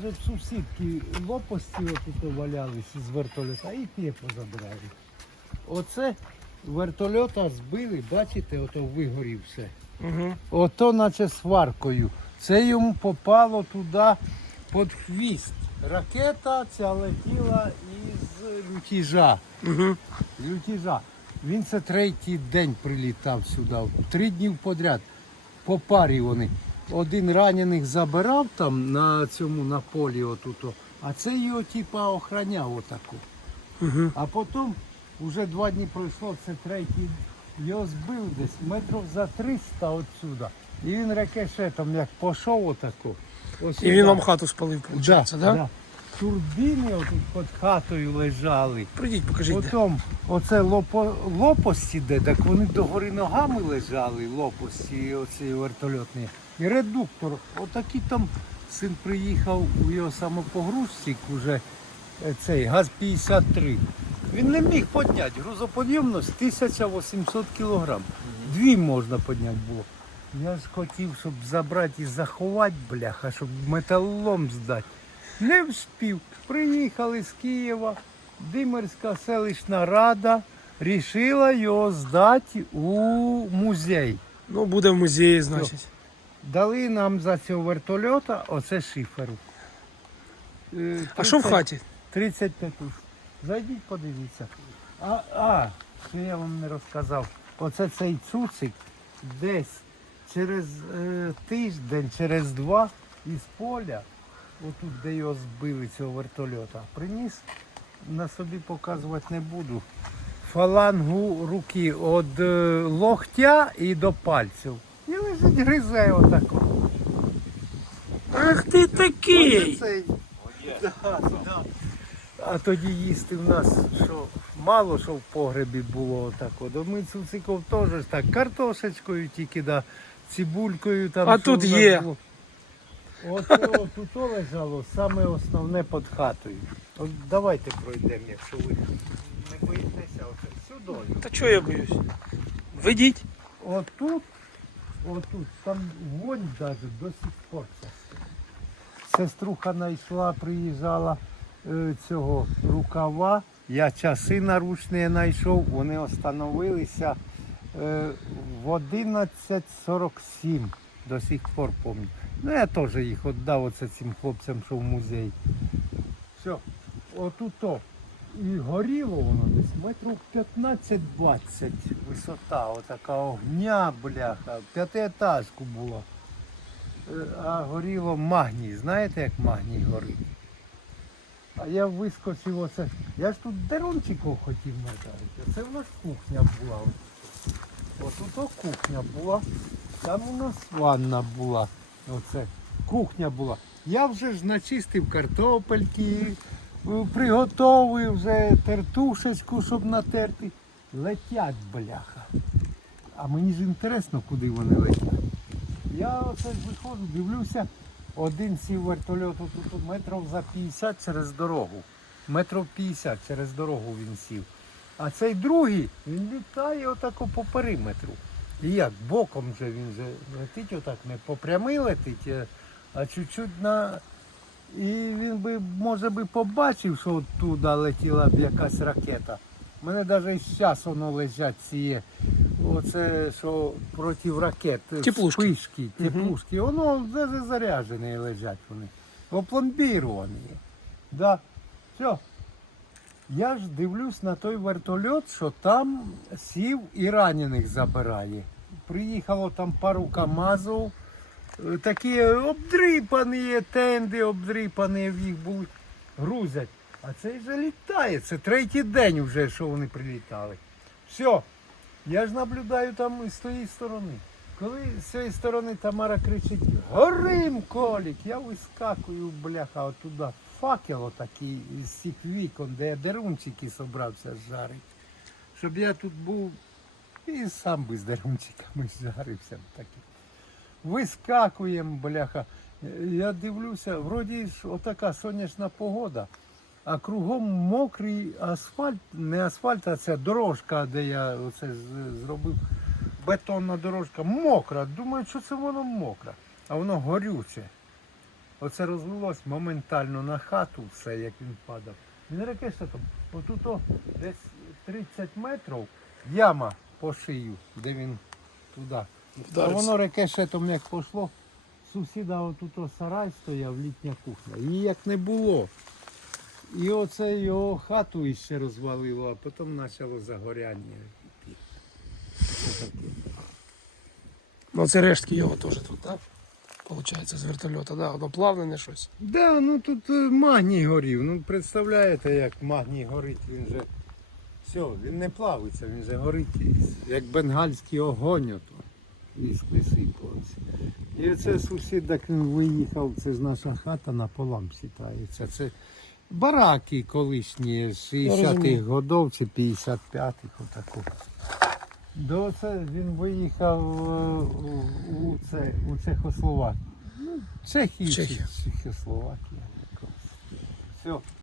Вже Сусідки лопасті отут валялись з вертольота і ті позабирали. Оце вертольота збили, бачите, ото вигорів все. Угу. Ото наче сваркою. Це йому попало туди під хвіст. Ракета ця летіла із лютіжа. Угу. Лютіжа. Він це третій день прилітав сюди. Три дні подряд. По парі вони. Один ранених забирав там на цьому на полі отут, а це його типа охраняв отаку. Угу. А потім вже два дні пройшло, це третій. Його збив десь метрів за 300 отсюда. І він ракешетом як пішов отаку. ось І він вам хату спалив, виходить, да? да? Турбіни отут під хатою лежали. Прийдіть, покажіть. Потім оце лопо, лопасті де, так вони догори ногами лежали, лопасті оці вертольотні. І редуктор, отакий там син приїхав у його самопогрузчик уже е, цей ГАЗ-53. Він не міг підняти. Грузоподйомність 1800 кг. Дві можна підняти було. Я ж хотів, щоб забрати і заховати, бляха, щоб металолом здати. Не вспів. Приїхали з Києва. Димирська селищна рада рішила його здати у музей. Ну, буде в музеї, значить. Дали нам за цього вертольота оце шиферу. Е, А що в 30 хаті? 35 туш. Зайдіть, подивіться. А, а, що я вам не розказав. Оце цей цуцик десь через е, тиждень, через два із поля, отут, де його збили цього вертольота, приніс, на собі показувати не буду. Фалангу руки від е, локтя і до пальців. І лежить гризе отако. Ах ти такий! Оцей. Да, да. А тоді їсти в нас що мало що в погребі було отак. От. Ми цуциков теж так, картошечкою тільки да, цибулькою там. А тут є. було. От тут лежало саме основне під хатою. От давайте пройдемо, якщо ви не боїтеся, оце сюди. Та чого я боюсь? Ведіть. Отут, отут, там вонь даже до сих пор. Сеструха знайшла, приїжджала е, цього рукава. Я часи наручні знайшов, вони остановилися е, в 11.47. До сих пор пам'ятаю. Ну я теж їх віддав оце цим хлопцям, що в музей. Все, отут то. І горіло воно десь метрів 15-20 висота, отака огня, бляха, п'ятиетажку було. Е, А горіло магній. Знаєте, як магній горить? А я вискочив оце. Я ж тут дерончиков хотів надати. Це в нас кухня була. От тут кухня була. Там у нас ванна була. Оце кухня була. Я вже ж начистив картопельки, е, приготовив вже тертушечку, щоб натерти. Летять бляха. А мені ж інтересно, куди вони летять. Я оце виходжу, дивлюся, один сів вертольот тут метрів за 50 через дорогу. Метрів 50 через дорогу він сів. А цей другий, він літає отако по периметру. І як, боком вже він же летить отак, не по прямий летить, е, а чуть-чуть на. І він би, може би, побачив, що от туди летіла б якась ракета. У мене навіть і зараз воно лежать ці, оце, що проти ракет, е, Теплушки. вспишки, теплушки, воно навіть заряджені лежать вони. Опломбіровані. Да. Все. Я ж дивлюсь на той вертольот, що там сів і ранених забирає. Приїхало там пару КАМАЗів, е, такі обдрипані, тенди обдрипані в їх були, грузять. А цей же літає, це третій день вже, що вони прилітали. Все, я ж наблюдаю там з тієї сторони. Коли з цієї сторони Тамара кричить Горим, Колік! Я вискакую, бляха, отуди. Факел отакий з цих вікон, де я дерунчики собрався жарити. Щоб я тут був і сам би з дерунчиками жарився. б таки. Вискакуємо, бляха. Я дивлюся, вроді ж отака сонячна погода, а кругом мокрий асфальт, не асфальт, а це дорожка, де я оце зробив. Бетонна дорожка, мокра. Думаю, що це воно мокре, а воно горюче. Оце розлилось моментально на хату все, як він падав. Він рикошетом. Отут о, десь 30 метрів яма по шию, де він туди. А воно рикошетом як пішло. Сусіда отут о сарай стояв, літня кухня. Її як не було. І оце його хату іще розвалило, а потім почало загоряння. Ну це рештки його теж тут, так? Получається, з вертольота, да, воно плавне не щось. Да, ну тут е, магній горів. Ну представляєте, як магній горить, він же. Все, він не плавиться, він же горить, як бенгальський огонь ото. Іскри сипалися. І це сусід, так він виїхав, це ж наша хата наполам сітається. Це бараки колишні з 60-х розумію. годов чи 55-х отако. До це він виїхав е, у, це, у Чехословакію. Ну, чи Чехословакія. Все.